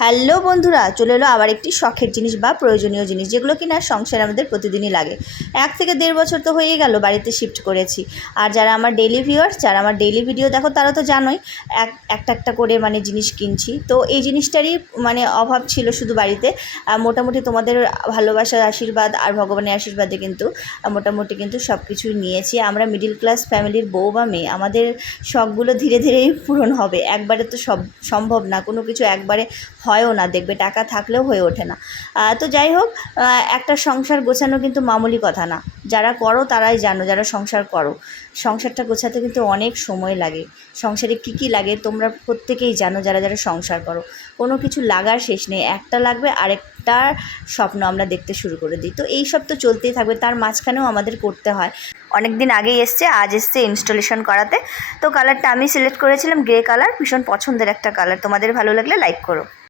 Hello বন্ধুরা, চলে এলো আবার একটি শখের জিনিস বা প্রয়োজনীয় জিনিস, যেগুলো কিনা সংসারে আমাদের প্রতিদিনই লাগে। এক থেকে দেড় বছর তো হয়েই গেল, বাড়িতে শিফট করেছি। আর যারা আমার ডেলি ভিউয়ার্স যারা আমার ডেলি ভিডিও দেখো, তারা তো জানোই, এক, একটা একটা করে মানে জিনিস কিনছি। তো এই জিনিসটারই মানে অভাব ছিল শুধু বাড়িতে। মোটামুটি তোমাদের ভালোবাসার আশীর্বাদ আর ভগবানের আশীর্বাদে কিন্তু, মোটামুটি কিন্তু সব কিছুই নিয়েছি। আমরা মিডিল ক্লাস ফ্যামিলির বউ বা মেয়ে, আমাদের শখগুলো ধীরে ধীরেই পূরণ হবে। একবারে তো সব, সম্ভব না। কোনো কিছু একবারে হয়ও না, দেখবে টাকা থাকলেও হয়ে ওঠে না। তো যাই হোক একটা সংসার গোছানো কিন্তু মামুলি কথা না। যারা করো তারাই জানো, যারা সংসার করো। সংসারটা গোছাতে কিন্তু অনেক সময় লাগে। সংসারে কী কী লাগে তোমরা প্রত্যেকেই জানো, যারা যারা সংসার করো। কোনো কিছু লাগার শেষ নেই। একটা লাগবে, আরেকটার স্বপ্ন আমরা দেখতে শুরু করে দিই। তো এই সব তো চলতেই থাকবে, তার মাঝখানেও আমাদের করতে হয়। অনেক দিন আগেই এসছে, আজ এসছে ইনস্টলেশন করাতে। তো কালারটা আমি সিলেক্ট করেছিলাম গ্রে কালার ভীষণ পছন্দের একটা কালার তোমাদের ভালো লাগলে লাইক করো।